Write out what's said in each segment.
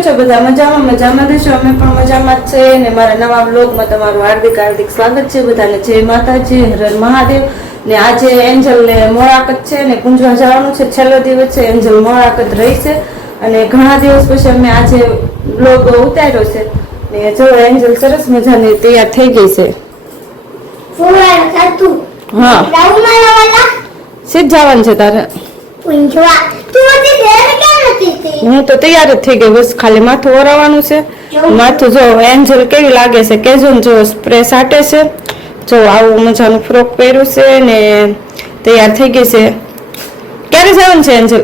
કેમ છો બધા? મજામાં દેશો. અમે પણ મજામાં જ છે ને મારા નવા વ્લોગમાં તમારું હાર્દિક સ્વાગત છે બધાને. જય માતાજી, હર મહાદેવ. ને આજે એન્જલ ને મોરાકત છે ને કુંજવા જવાનું છે, છેલ્લો દિવસ છે. એન્જલ મોરાકત રહી છે અને ઘણા દિવસ પછી અમે આજે વ્લોગ ઉતાર્યો છે. ને જો એન્જલ સરસ મજાની તૈયાર થઈ ગઈ છે. હા, સીધ જવાનું છે તારે? હું તો તૈયાર જ થઈ ગઈ, બસ ખાલી માથું ઓરાવાનું છે. માથું જો એન્જલ કેવી લાગે છે કેજો ને. જો સ્પ્રે સાટે છે, જો આવું મજાનું ફ્રોક પહેર્યું છે ને તૈયાર થઈ ગઈ છે. ક્યારે જવાનું છે એન્જલ?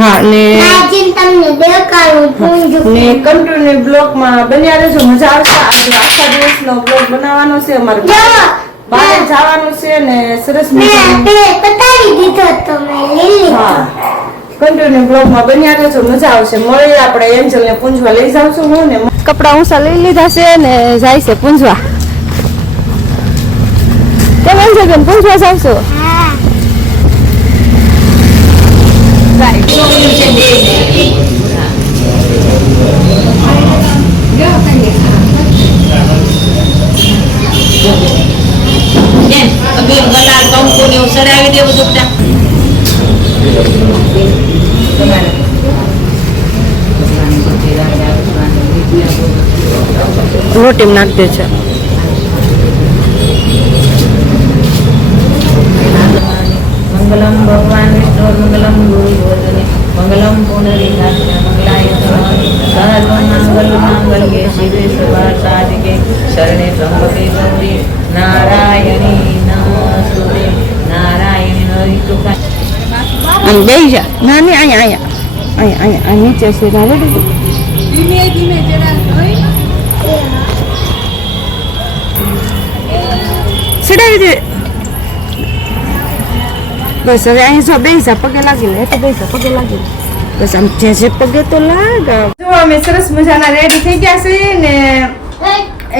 હા, ને કન્ટિન્યુ બ્લોગમાં બન્યા રહેજો, મજા આવશે. આજે આખા દિવસનો બ્લોગ બનાવવાનો છે. અમારે બહાર જવાનું છે ને સરસ કન્ટિન્યુ બ્લોગમાં બન્યા રહેજો, મજા આવશે. મળીએ આપણે. એન્જલ ને પૂંજવા લઈ જાઉં છું હું ને કપડા ઊંચા લઈ લીધા છે ને જાય છે પૂંજવા. કેમ એન્જલ બેન પૂંજવા જાવ છો? રોટી નાખ દે છે. મંગલમ ભગવાન વિષ્ણુ મંગલમ ગુરુ ગોધને મંગલમ પુનરીકાક્ષ મંગલાય સર્વમંગલ માંગલ્યે શિવે સર્વાસાધિકે શરણે ત્રંબકે ગૌરી નારાયણી નમસ્તુતે નારાયણી નરિતુકા. આમ બેહી જા. ના નહીં, અહીંયા નીચે છે. ધીમે ધીમે ચડાવી દે. બસ હવે અહીં જો બેસા પગે લાગી લે. તો બેસા પગે લાગી લે. બસ આમ જે પગે તો લાગ. જો અમે સરસ મજાના રેડી થઈ ગયા છે ને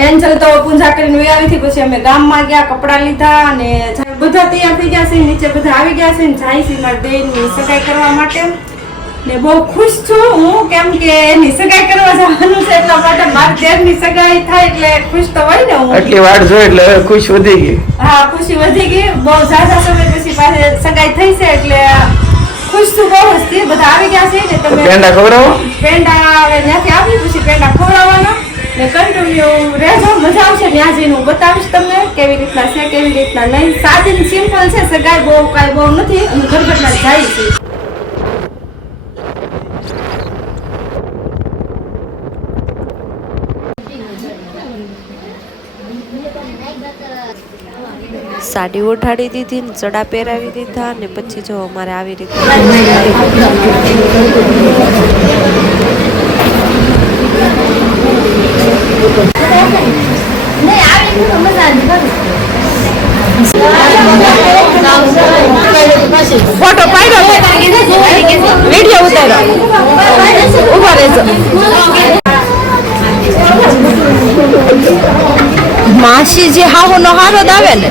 એન્જલ તો પૂજા કરીને વહી આવી હતી. પછી અમે ગામમાં ગયા, કપડા લીધા અને બધા તૈયાર થઈ ગયા છે. નીચે બધા આવી ગયા છે ને જાય છે મારા બેનની સગાઈ કરવા માટે. ને બહુ ખુશ છું હું, કેમ કે એની સગાઈ કરવા જવાનું છે એટલા માટે. મારી દેરની સગાઈ થાય એટલે ખુશ તો હોય ને હું. આટલી વાર જો એટલે ખુશ વધી ગઈ. હા, ખુશી વધી ગઈ. બહુ ઝાઝા સમય પછી પાસે સગાઈ થઈ છે એટલે ખુશ છું બહુ જ. બધા આવી ગયા છે ને તમે પેંડા ખવડાવો. પેંડા હવે ત્યાંથી આવી પછી પેંડા ખવડાવવાના ને કન્ટિન્યુ રહેજો, મજા આવશે. ત્યાં જઈને હું બતાવીશ તમને કેવી રીતના છે કેવી રીતના નહીં. સાદી સિમ્પલ છે સગાઈ, બહુ કાંઈ બહુ નથી. અમે ઘરઘરના જાય છીએ. સાડી ઓઢાડી દીધી ને ચડા પહેરાવી દીધા ને પછી જો અમારે આવી રીતે ફોટો પાડ્યો, વિડીયો ઉતાર્યો. ઉભા રહેજો. માસી જે હાવો નો હારો જ આવે ને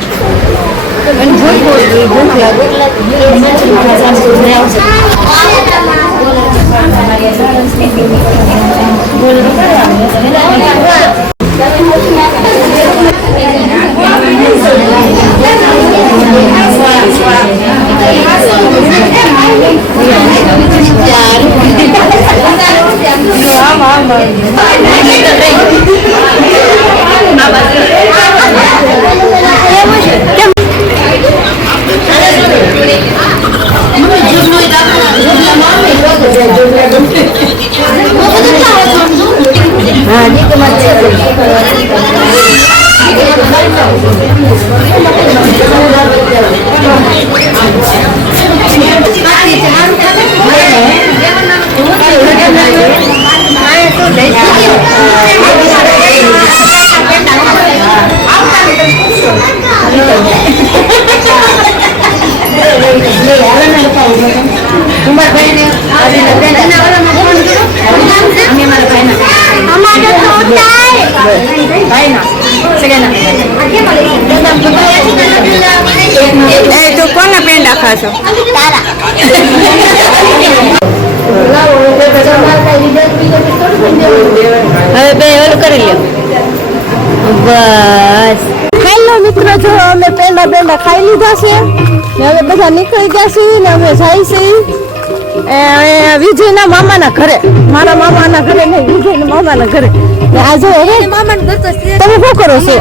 તો કોના પેંડા ખાશો? તારા લીધા છે ને હવે બધા નીકળી ગયા છે ને અમે જાય છે વિજયના મામાના ઘરે, મારા મામાના ઘરે નહીં, વિજયના મામાના ઘરે. ને આ જો હવે તમે શું કરો છો?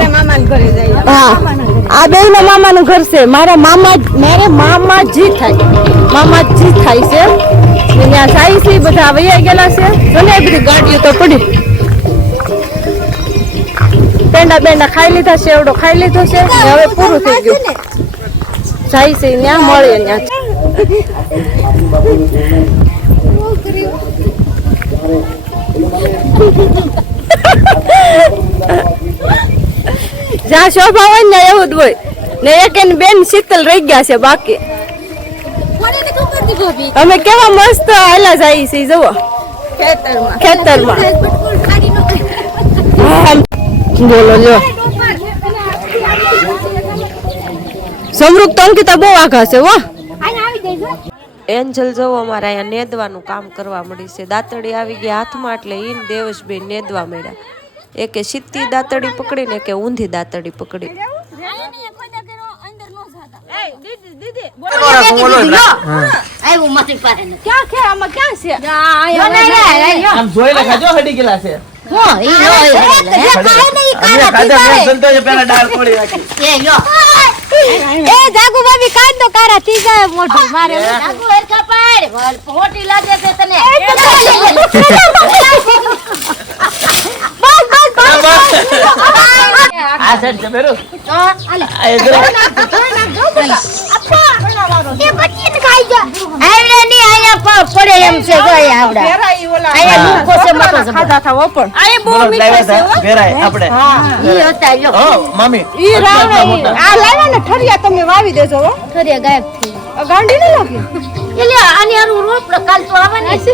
હા, આ બે ના મામાનું ઘર છે. મારે મામાજી થાય છે ને ત્યાં જાય છે. બધા વૈયા ગયેલા છે. ભલે બધી ગાડીઓ તો પડી. પેંડા ખાઈ લીધા છે, એવડો ખાઈ લીધો છે ને હવે પૂરું થઈ ગયું. જાય છે ત્યાં મળે ત્યાં. જ્યાં શોભા હોય ને એવું જ હોય ને. એક એની બેન શીતલ રહી ગયા છે બાકી. અમે કેવા મસ્ત હાલા જાય છે જુઓ ખેતરમાં. બોલો લ્યો, સમૃદ્ધ તો અંકિતા બહુ આઘા છે હો. એન્જલ જવો અમારે અહીંયા નેદવાનું કામ કરવા મળી છે. દાંતડી આવી ગઈ હાથમાં એટલે ઈન દેવશભાઈ નેદવા મળ્યા. એકે સીધી દાંતડી પકડી ને કે ઊંધી દાંતડી પકડી. આમ જોઈ લે ખાજો હડી ગયેલા છે. પેલા ડાળ તોડી રાખી. એ જાગુ ભાભી કાઢ દો કારા થી જાય મોઢું મારે. જાગુ હરખા પાડ મોટી લાગે છે તને. આ સેટ છે બેરો. આલે એ બચીને ખાઈ જા. આવડે ની આયા પડે એમ છે ગઈ આવડા. આયા લુકો છે મોટો છે. ખાધા થાવો પણ આ બહુ મીઠો છે હો. બેરાય આપણે. ઈ હતા લ્યો. હો મામી. ઈ રાવણે આ લાવ્યા ને ઠરિયા તમે વાવી દેજો હો. ઠરિયા ગાયબ થઈ. ગાંડી ન લાગી. એટલે આની હારું રોપડો કાલ તો આવવાની છે.